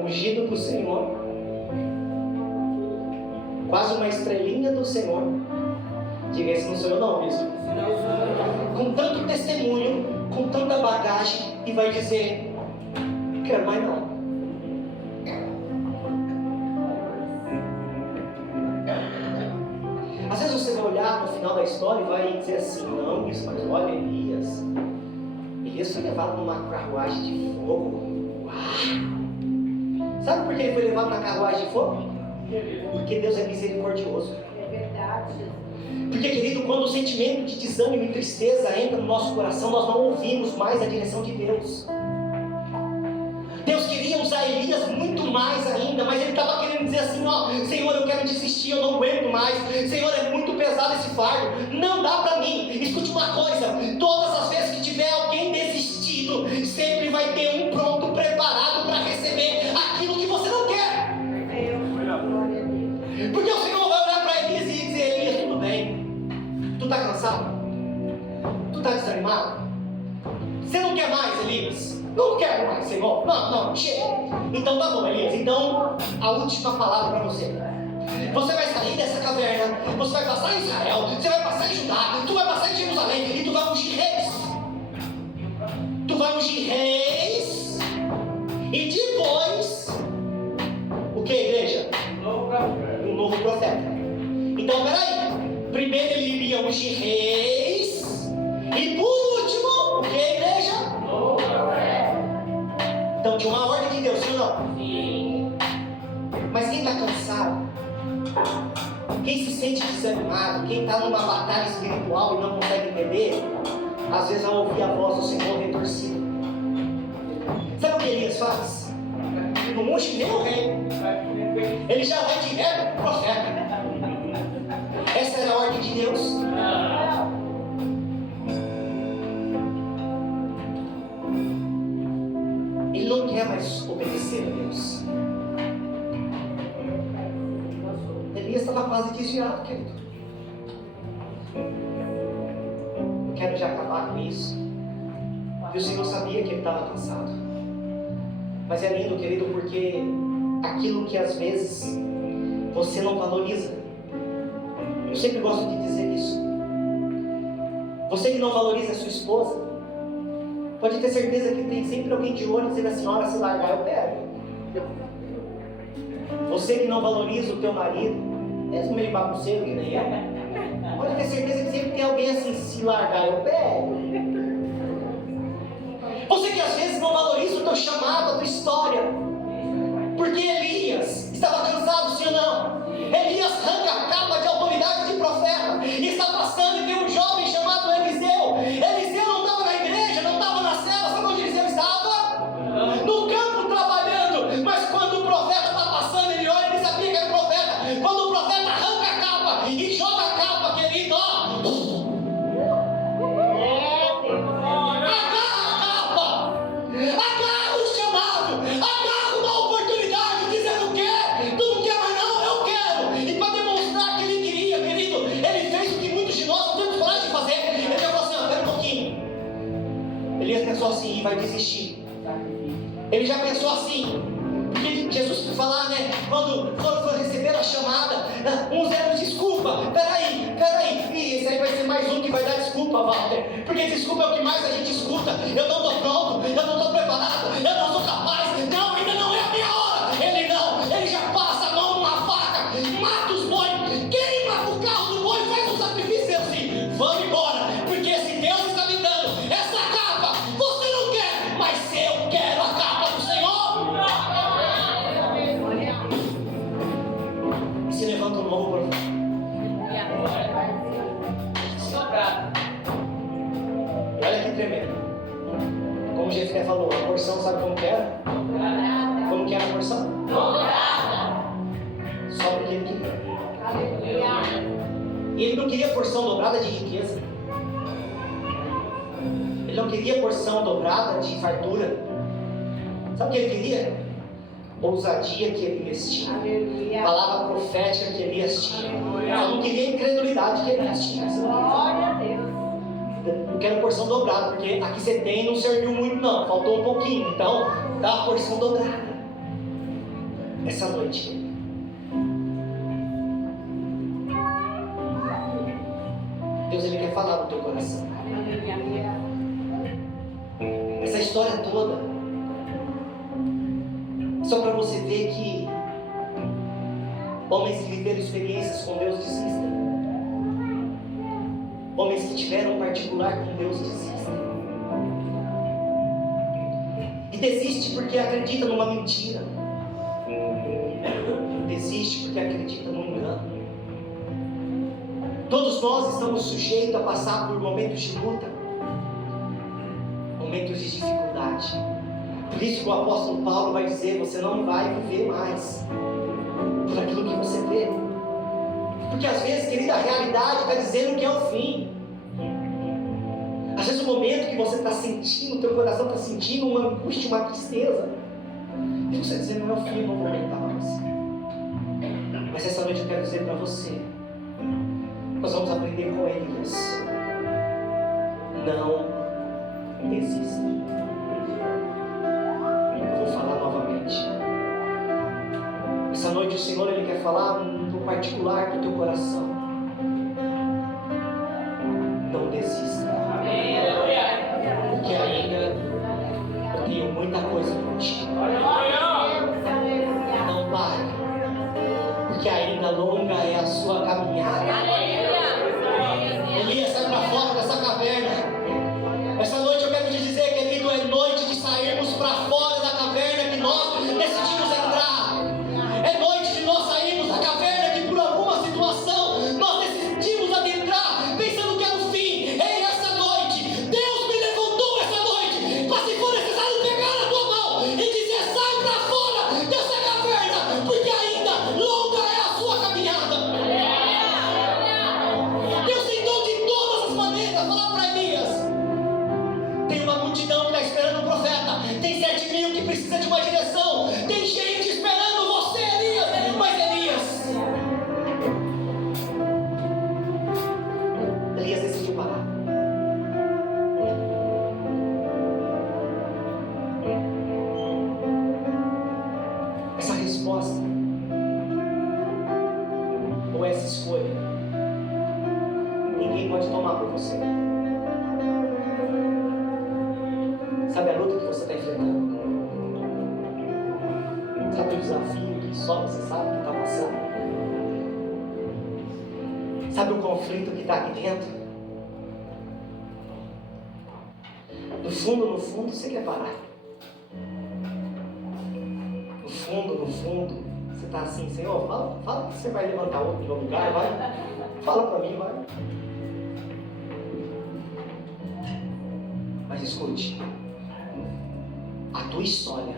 ungido do Senhor, quase uma estrelinha do Senhor, diga: esse não sou eu não, bispo. Com tanto testemunho, com tanta bagagem, e vai dizer: quero mais não. Às vezes você vai olhar no final da história e vai dizer assim: não, isso, mas olha, Elias, ele Elias foi levado numa carruagem de fogo. Uau! Sabe por que ele foi levado na carruagem de fogo? Porque Deus é misericordioso. É verdade. Porque, querido, quando o sentimento de desânimo e tristeza entra no nosso coração, nós não ouvimos mais a direção de Deus. Deus queria usar Elias muito mais ainda, mas ele estava querendo dizer assim, ó, Senhor, eu quero desistir, eu não aguento mais, Senhor, é muito pesado esse fardo, não dá para mim. Escute uma coisa, todas as vezes que tiver alguém desistido, sempre vai ter um pronto, preparado para receber aquilo que você não quer. Porque o Senhor vai olhar para Elias e dizer, Elias, tudo bem, tu está cansado? Tu está desanimado? Você não quer mais, Elias? Não quero mais, Senhor. Não, chega. Então tá bom, Elias. Então, a última palavra para você. Você vai sair dessa caverna, você vai passar em Israel, você vai passar em Judá, tu vai passar em Jerusalém e tu vai ungir reis. Tu vai ungir reis e depois, o que, igreja? Um novo profeta. Então, peraí. Primeiro ele iria ungir reis e por último, o que, igreja? Então tinha uma ordem de Deus, sim ou não? Sim. Mas quem está cansado, quem se sente desanimado, quem está numa batalha espiritual e não consegue entender, às vezes vai ouvir a voz do Senhor retorcida. Sabe o que Elias faz? Não unge nem o rei, ele já vai direto para o profeta. Essa era a ordem de Deus. Ele não quer mais obedecer a Deus. Elias estava quase desviado, querido. Eu quero já acabar com isso. E o Senhor sabia que ele estava cansado. Mas é lindo, querido, porque aquilo que às vezes você não valoriza. Eu sempre gosto de dizer isso. Você que não valoriza a sua esposa, pode ter certeza que tem sempre alguém de olho dizendo assim, olha, se largar eu pego. Você que não valoriza o teu marido, mesmo meio bagunceiro que nem eu, pode ter certeza que sempre tem alguém assim, se largar eu pego. Você que às vezes não valoriza o teu chamado, a tua história, porque Elias estava cansado, sim ou não? Elias arranca a capa de autoridade de profeta e está passando e tem um jovem chamado Eliseu. Eliseu não estava na igreja, não estava na cela, sabe onde Eliseu estava? No campo trabalhando. Mas quando o profeta está passando, ele olha e ele sabia que era o profeta. Quando o profeta arranca a capa e joga a capa, querido, ó, agarra o chamado, agarra uma oportunidade, dizendo o quê? Tu não quer mais não? Eu quero. E para demonstrar que ele queria, querido, ele fez o que muitos de nós não temos coragem de fazer. Ele falou assim, espera um pouquinho. Elias pensou assim, e vai desistir. Ele já pensou assim, porque Jesus falar, né, quando for receber a chamada, uns deram desculpa, peraí, e esse aí vai ser mais um que vai dar desculpa, Walter, porque desculpa é o que mais a gente escuta. Eu não estou pronto, eu não estou preparado, eu não sou capaz, não, ainda não é a minha hora. Ele não, ele já passa a mão numa faca, mata os boi, queima o carro do boi, faz um sacrifício assim, vamos embora, porque se Deus está me dando essa capa, você não quer, mas eu quero a capa do Senhor. E se levanta um novo profeta. E olha que tremendo. Como o Jefé falou, a porção sabe como que era? Como que era a porção? Só porque ele queria. E ele não queria porção dobrada de riqueza. Ele não queria porção dobrada de fartura. Sabe o que ele queria? Ousadia que Elias tinha. Palavra profética que Elias tinha. Eu não queria a incredulidade que Elias tinha. Glória a Deus. Eu quero porção dobrada, porque aqui você tem e não serviu muito não, faltou um pouquinho, então dá a porção dobrada. Essa noite, Deus ele quer falar no teu coração. Essa história toda, só para você ver que homens que viveram experiências com Deus desistem. Homens que tiveram um particular com Deus desistem. E desiste porque acredita numa mentira. Desiste porque acredita num engano. Todos nós estamos sujeitos a passar por momentos de luta, momentos de dificuldade. Por isso que o apóstolo Paulo vai dizer: você não vai viver mais por aquilo que você vê. Porque às vezes, querida, a realidade está dizendo que é o fim. Às vezes o momento que você está sentindo, o teu coração está sentindo uma angústia, uma tristeza, e você dizendo: não é o fim, não vou aguentar mais. Mas essa noite eu quero dizer para você: nós vamos aprender com Elias. Não desista. Eu vou falar novamente. Essa noite o Senhor, Ele quer falar no particular do teu coração. Não desista. Porque ainda eu tenho muita coisa por ti. Não pare. Porque ainda longa é a sua caminhada. Elias, sai para fora dessa caverna. Essa noite eu quero te dizer, querido, é noite de sairmos para fora da caverna que nós decidimos entrar. É noite de nós sairmos da caverna que por alguma situação nós decidimos adentrar, pensando que era o fim. Ei, essa noite, Deus me levantou essa noite, para se for necessário pegar na tua mão e dizer: sai para fora dessa caverna, porque ainda longa é a sua caminhada. Deus tentou de todas as maneiras falar para Elias: tem uma multidão que está esperando o profeta, tem 7.000 que precisa de uma direção, tem gente esperando você, Elias. Mas Elias decidiu parar. Essa resposta, ou essa escolha, ninguém pode tomar por você. Sabe a luta que você está enfrentando? Sabe o desafio que só você sabe que está passando? Sabe o conflito que está aqui dentro? No fundo, você quer parar. No fundo, você está assim: Senhor, fala que você vai levantar outro no lugar, vai. Fala para mim, vai. Mas escute, a tua história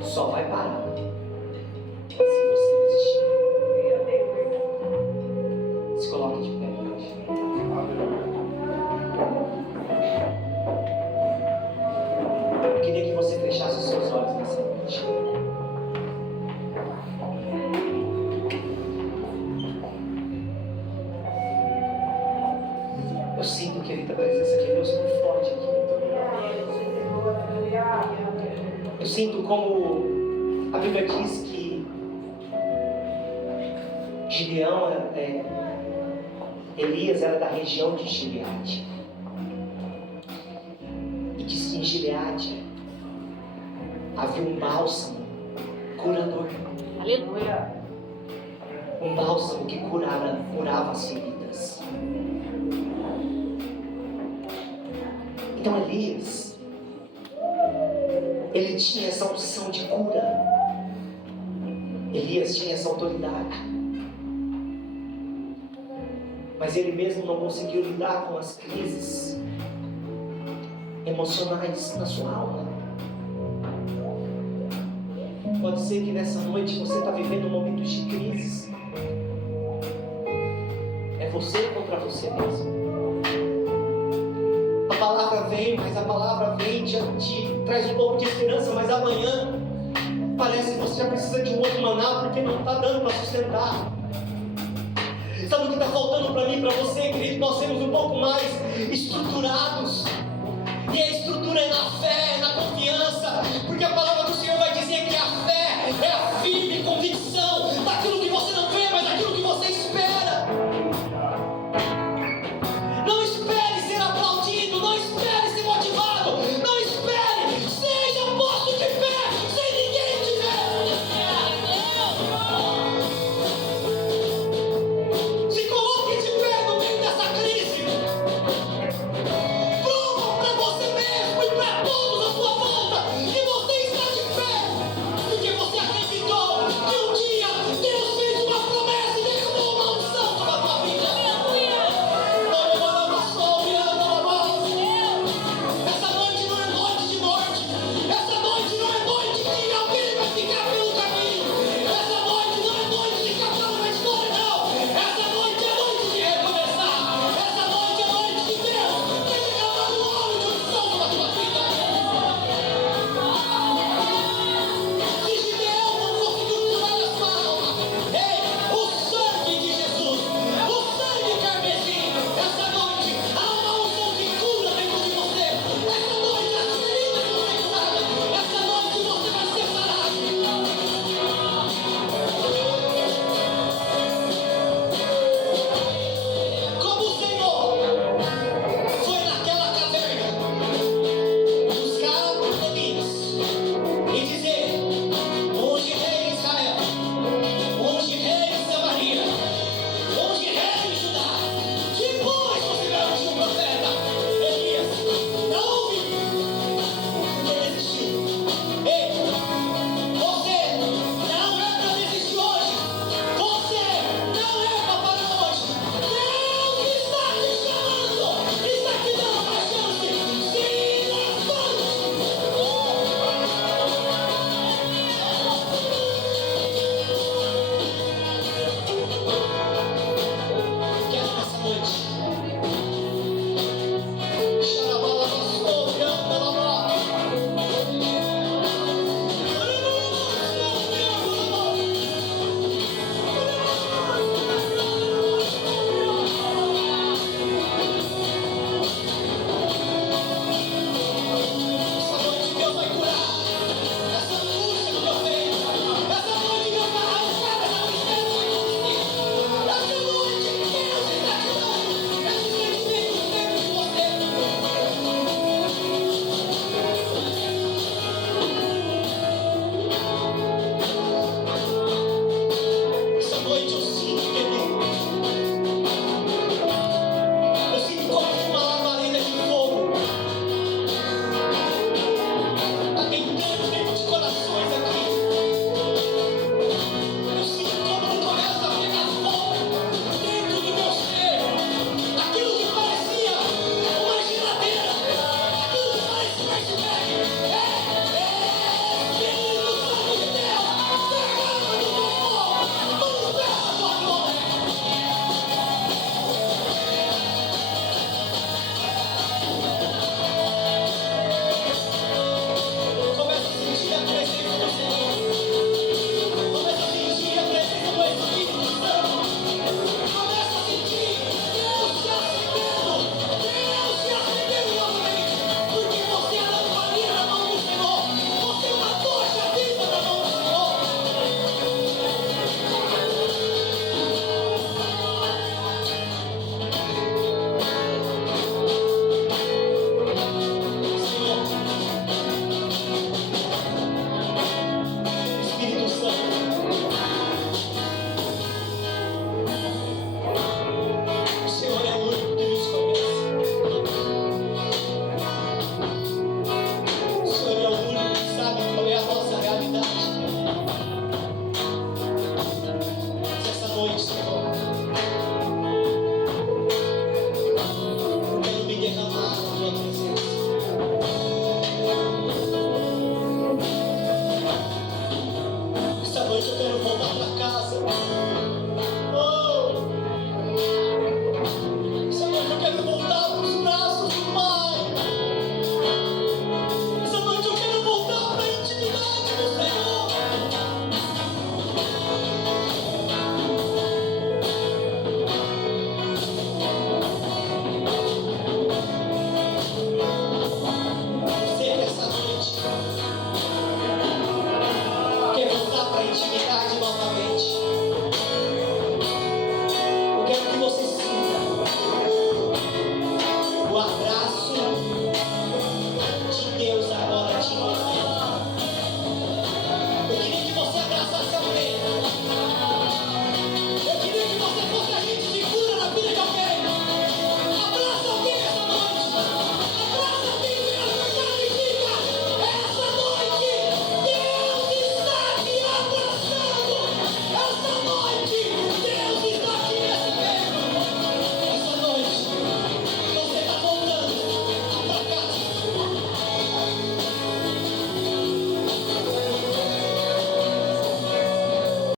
só vai parar se você desistir. Se coloque de pé, gente. Eu queria que você fechasse os seus olhos nessa noite. Eu sinto, querida, a presença de Deus muito forte aqui. Eu sinto como a Bíblia diz que Gideão, Elias era da região de Gileade. E diz que em Gileade havia um bálsamo curador. Aleluia. Um bálsamo que curava as feridas. Então Elias, ele tinha essa unção de cura. Elias tinha essa autoridade. Mas ele mesmo não conseguiu lidar com as crises emocionais na sua alma. Pode ser que nessa noite você está vivendo momentos de crise. É você contra você mesmo. A palavra vem, mas a palavra vem te traz um pouco de esperança, mas amanhã parece que você já precisa de um outro maná, porque não está dando para sustentar. Sabe o que está faltando para mim e para você, querido? Nós sermos um pouco mais estruturados. E a estrutura é na fé, é na confiança